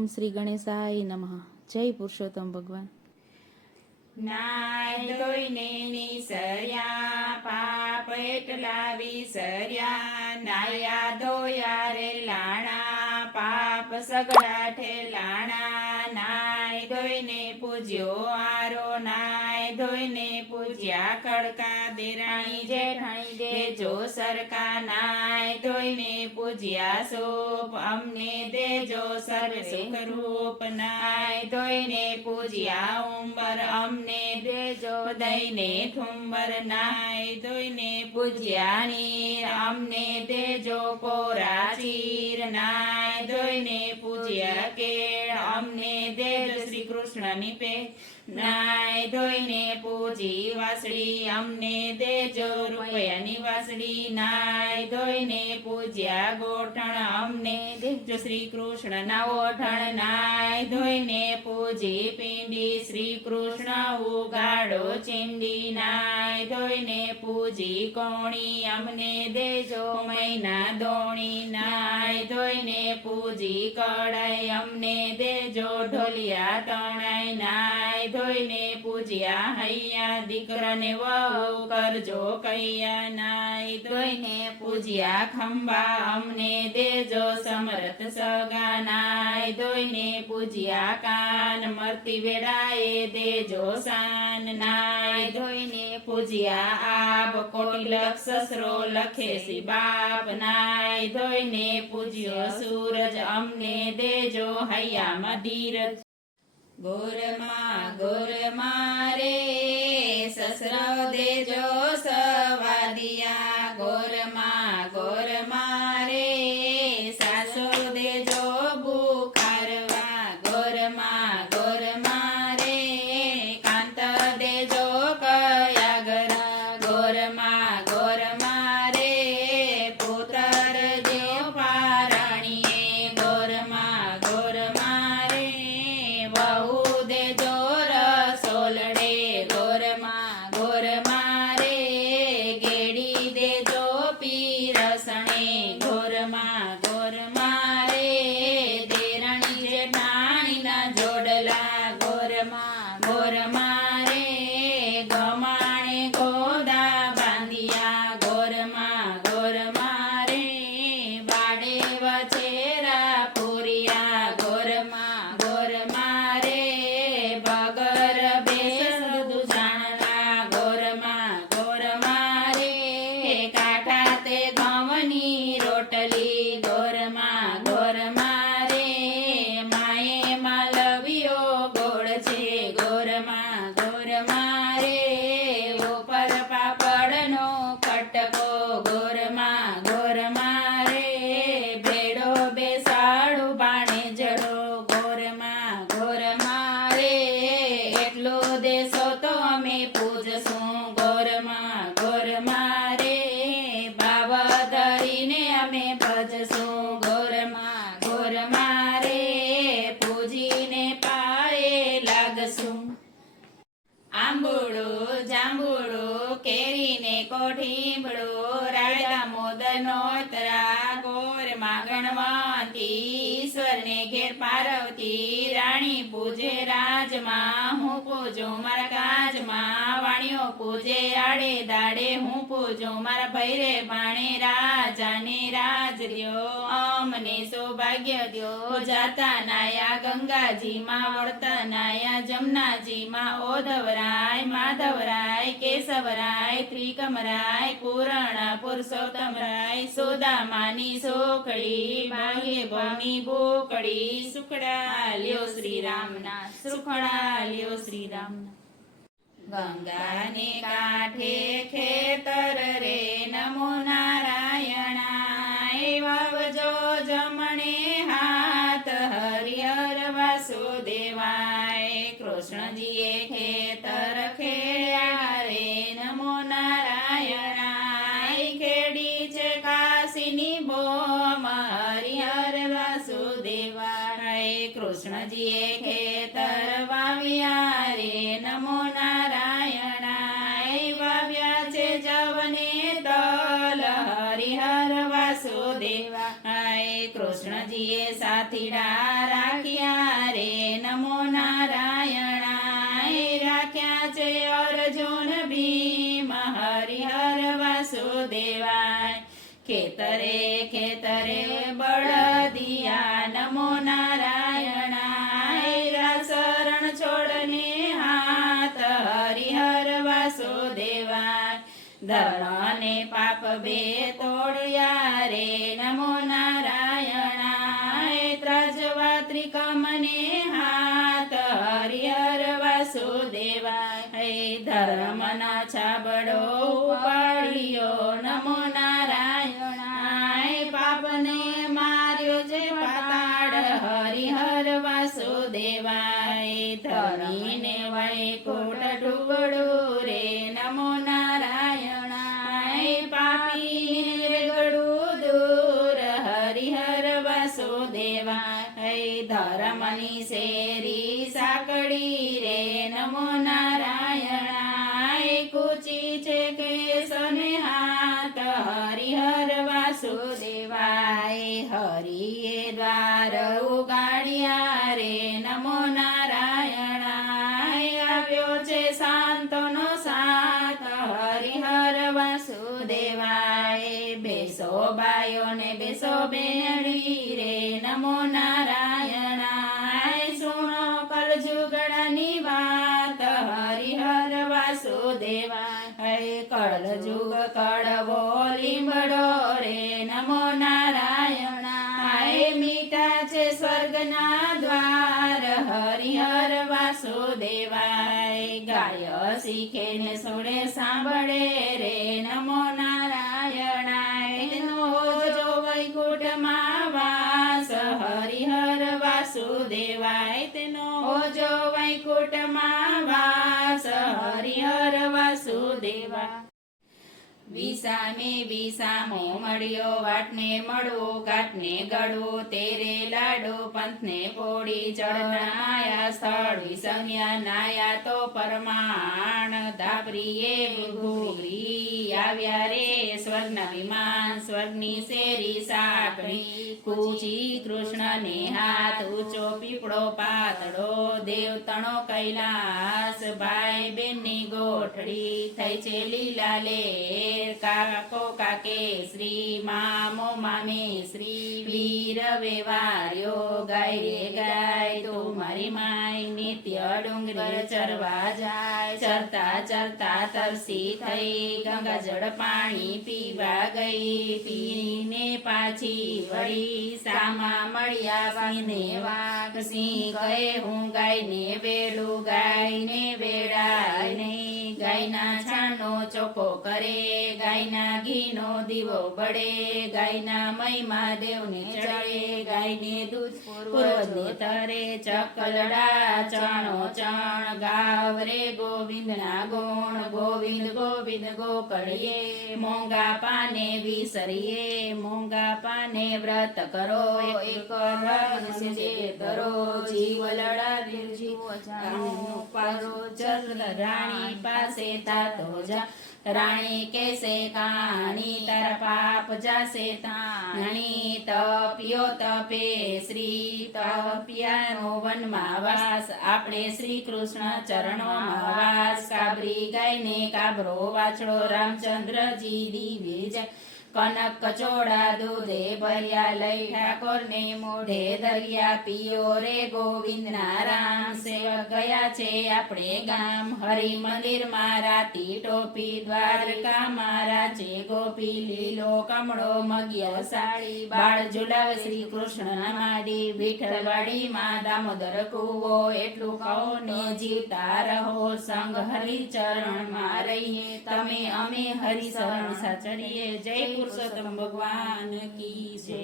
ઓમ શ્રી ગણેશાય નમઃ. જય પુરુષોત્તમ ભગવાન. નાય ધોઈને નિસર્યા પાપ એટલા વિસર્યા, નાયા ધોયા રે લાણા પાપ સગડા ઠેલાણા, નાય ધોઈને પૂજ્યો આરો, નાય ધોઈને પૂજ્યા કડકા, દેરાણી જેઠાણી દેજો સરકા, નાય ધોઈને પૂજ્યા સોપ, અમને દેજો સર સુખરૂપ, નાય ધોઈને પૂજ્યા ઉંબર, અમને દેજો દઈને થુંબર, નાય ધોઈને પૂજ્યા નીર, અમને દેજો કોરા ચીર, નાય ધોઈને પૂજ્યા કેળ, અમને દેજો શ્રી કૃષ્ણની પે, નાય ધોઈને પૂજી વાસળી, અમને દેજો રૂપિયાની વાસળી, નાય ધોઈને પૂજ્યા ગોઠણ, અમને દેજો શ્રી કૃષ્ણના ઓઠણ, નાય ધોઈને પૂજી પિંડી, શ્રી કૃષ્ણ ઉગાડો ચીંડી, નાય ધોઈને પૂજી કોણી, અમને દેજો મૈના દોણી, નાય ધોઈને પૂજી કડાઈ, અમને દેજો ઢોલિયા તણાઈ, નાય ધોઈને પૂજ્યા હૈયા, દીકરાને વહુ કરજો કૈયા, નાય ધોઈને પૂજ્યા ખંભા, અમને દેજો સમરથ સગા, નાય ધોઈને પૂજ્યા કાન, મરતી વેળાએ દેજો શાન, નાય ધોઈને પૂજ્યા આબ, કોટી લક્ષ સસરો લખે સી બાપ, નાય ધોઈને પૂજ્યો સૂરજ, અમને દેજો હૈયામાં ધીરજ, ગોરમાં રે સસરો દેજો સવાદિયા, ગોરમાં રે સાસો દેજો બુખારવા, ગોરમાં રે કાંત દેજો કયાગરા, ગોરમાં રે પુત્ર દેવ પારણીએ, ગોરમાં રે વહુ દેજો રસોલડે, ગોરમાં રે ગેડી દેજો પીરસણે, ગોરમાં રે દેરાણી જેઠાણીના જોડલા, ગોરમાં રે ગમાણે ગોદા બાંધિયા, ગોરમાં રે વાડે વછેરા પૂરિયા, ગોરમાં રે બગર બેસ દૂધ જાણલા, ગોરમાં રે કાઠા તે ઘઉંની રોટલી, ગોરમાં રે માએ માલવીઓ ગોળ છે, ગોરમાં રે ઉપર પાપડનો કટકો, ગોરમાં રે ભેડો બેસાડું બાણે જડો, ગોરમાં રે એટલો દેશો તો અમે પૂજશું, ગોરમાં રે ભાવ ધરીને અમે ભજશું, ગોરમાં રે પૂજીને પાયે લાગશું, આંબોળો જાંબુડો કેરીને કોઠીબડો, રાયડા મોદનો તરા, ગોરમાં ગણવંતી ઈશ્વરને ઘેર પાર્વતી, રાણી પૂજે રાજમાં, હું પૂજું મારા કાજમાં, વાણીઓ પૂજે આડે દાડે, હું પૂજું મારા ભૈરે ભાણે, રાજાને રાજ દ્યો, અમને સૌભાગ્ય દ્યો, જાતા નાયા ગંગાજીમાં, વળતા નાયા જમનાજીમાં, ઓધવરાય માધવરાય કેશવરાય ત્રિકમરાય, પૂરણ પુરુષોત્તમરાય, સુદામાની સોખડી, ભાગ્ય ભવની બોકડી, સુખડા લ્યો શ્રી રામના, સુખડા લ્યો શ્રી રામના, ગંગાને કાંઠે ખેતર રે નમો નારાયણાય, વાવજો જમણે હાથ હરિહર વાસુદેવાય, કૃષ્ણજીએ ખેતર ખેડ્યા રે નમો નારાયણાય, ખેડી છે કાશીની બોમ હરિહર વાસુદેવાય, કૃષ્ણજીએ ખેતર વાવ્યા રે નમો નારાયણાય, વાવ્યા છે જવને તલ હરિહર વાસુદેવાય, કૃષ્ણજીએ સાથીડા રાખ્યા અર્જુન ભીમ હરિહર વાસુદેવાય ખેતરે ખેતરે બળદિયા નમો નારાયણાય શરણ છોડને હાથ હરિહર વાસુદેવાય ધર્મ ને પાપ બે તોડ્યા રે નમો નારાયણાય ત્રજવા ત્રિકમને હાથ હરિહર વાસુદેવાય ધર્મના છાબડો ઉપાડ્યો નમો નારાયણાય પાપને માર્યો જે પાતાળ હરિહર વાસુદેવાય ધરીને વૈકુંઠ ડૂબડું રે નમો નારાયણાય પાપીને વેગળું દૂર હરિહર વાસુદેવાય ધર્મની શેરી સાંકળી રે નમો નારાયણાય કૂચી છે કેસને હાથ હરિહર વાસુદેવાય હરિએ દ્વાર ઉગાડ્યા રે નમો નારાયણાય આવ્યો છે શાંતનો સાથ હરિહર વાસુદેવાય બેસો બાયો ને બેસો બેડી રે નમો નારાયણાય સુણો કલજુગડાની વાત હરિહર વાસુદેવાય કળજુગ કળવો લીમડો રે નમો નારાયણાય મીઠા છે સ્વર્ગના દ્વાર હરિહર વાસુદેવાય ગાય શીખે ને સુણે સાંભળે રે નમો નારાયણાય નો જો વૈકુંઠમાં વાસ હરિહર વાસુદેવાય તેનો જો વૈકુંઠમાં વાસ હરિહર વાસુદેવા વિસામે વિસામો મળ્યો વાટને મળવું કાટને ગળવું તેરે લાડો પંથને પોડી ચડના માયા સ્થળ વિસમ્યા નાયા તો પરમાણ ધાપરીએ ઘૂઘરી આવ્યા રે સ્વર્ગના વિમાન સ્વર્ગની શેરી સાંકળી કૂચી કૃષ્ણને હાથ ઊંચો પીપળો પાતળો દેવ તણો કૈલાસ ભાઈ બેનની ગોઠડી થઈ છે લીલા લેર કાકો કાકે શ્રી મામો મામે શ્રી વીર વેવાર્યો ગાય રે ગાય તો મારી માય નિત્ય ડુંગરી ચરવા જાય ચરતા ચરતા તરસી થઈ ગંગા જળ પાણી પીવા ગઈ પીને પાછી વળી સામા મળ્યા સિંહને વાઘ સિંહ કહે હું ગાયને વેડું ગાયને વેડાય નહીં ગાયના છાણનો ચોખ્ખો કરે ગાયના ઘીનો દીવો બળે ગાયના મહિમા દેવને ચડે ગાયને દૂધ પૂર્વજને તરે ચકલડા ચણો ચણ ગાવ રે ગોવિંદના ગુણ ગોવિંદ ગોવિંદ ગોકળીએ મોંઘા પાને વિસરીએ મોંઘા પાને વ્રત કરો એક વનસે ધરો જીવ લડાવી જીવ જાણો પારો ચલ રાણી પાસે તાતો જા રાણી કેસે કાણી તારા પાપ જાસે તાણી તપ્યો તપે શ્રી તપ્યાનો વનમાં વાસ આપણે શ્રી કૃષ્ણ ચરણોમાં વાસ કાબરી ગાયને કાબરો વાછડો રામચંદ્રજી દિવ્ય જાય કનક કચોડા દૂધે ભર્યા લઈ ઠાકોરને મોઢે દરિયા પીયો રે ગોવિંદના રામ સેવક ગયા છે આપણે ગામ હરિ મંદિરમાં રાતી ટોપી દ્વારકામાં રાજે ગોપી લીલો કમળો મગ્યા સાડી બાળ ઝુલાવે શ્રી કૃષ્ણ માડી વિઠ્ઠલવાડીમાં દામોદર કૂવો એટલું કહો ને જીવતા રહો સંગ હરિચરણમાં રહીએ તમે અમે હરિ શરણ સાચરીએ જય પુરુષોત્તમ ભગવાન કી જય।